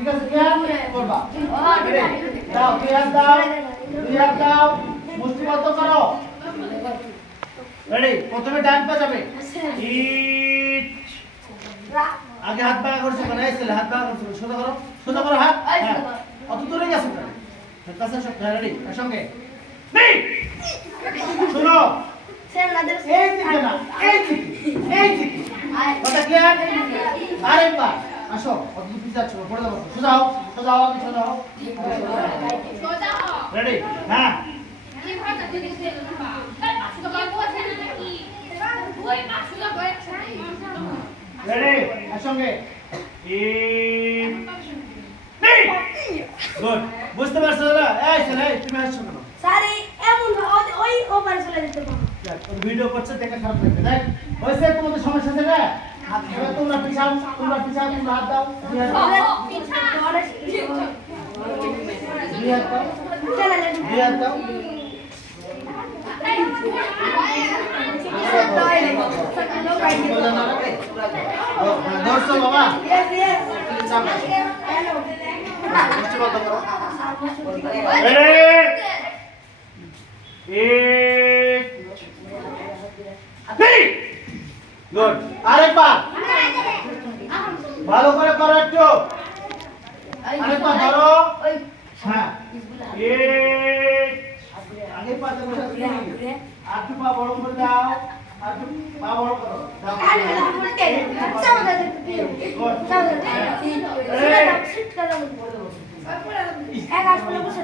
ঠিক আছে ক্লিয়ার করবা দাও দুই হাত দাও মুষ্টিবদ্ধ করো রেডি প্রথমে ডান পা যাবে ইট আগে হাত পা করছো কেন এই ছেলে হাত পা করছো সোজা করো হাত হ্যাঁ অত দূরে গেছো কেন কাছে সব রেডি একসঙ্গে নেই শুনো এই দিকে না এই দিকে কথা ক্লিয়ার আরেকবার আসো অত দূর পিছাচ্ছ পড়ে যাবো সোজা হও পিছনে হও রেডি হ্যাঁ রেডি একসঙ্গে গুড বুঝতে পারছো না এই ছেলে তুমি আসছো কেন স্যার এমন ওই ওভার চলে যেতে পারো ভিডিও করছে দেখে খারাপ লাগবে দেখ হয়েছে তোমাদের সমস্যা আছে না এবার তোমরা পিছাও তোমরা হাত দাও দুই হাত দাও ধরছো বাবা গুড আরেকবার ভালো করে করো একটু আরেকবার ধরো হ্যাঁ আগে পাতে বসে আর পা বড় করে দাও আর পা বড় করো দাও এক আসলে বসে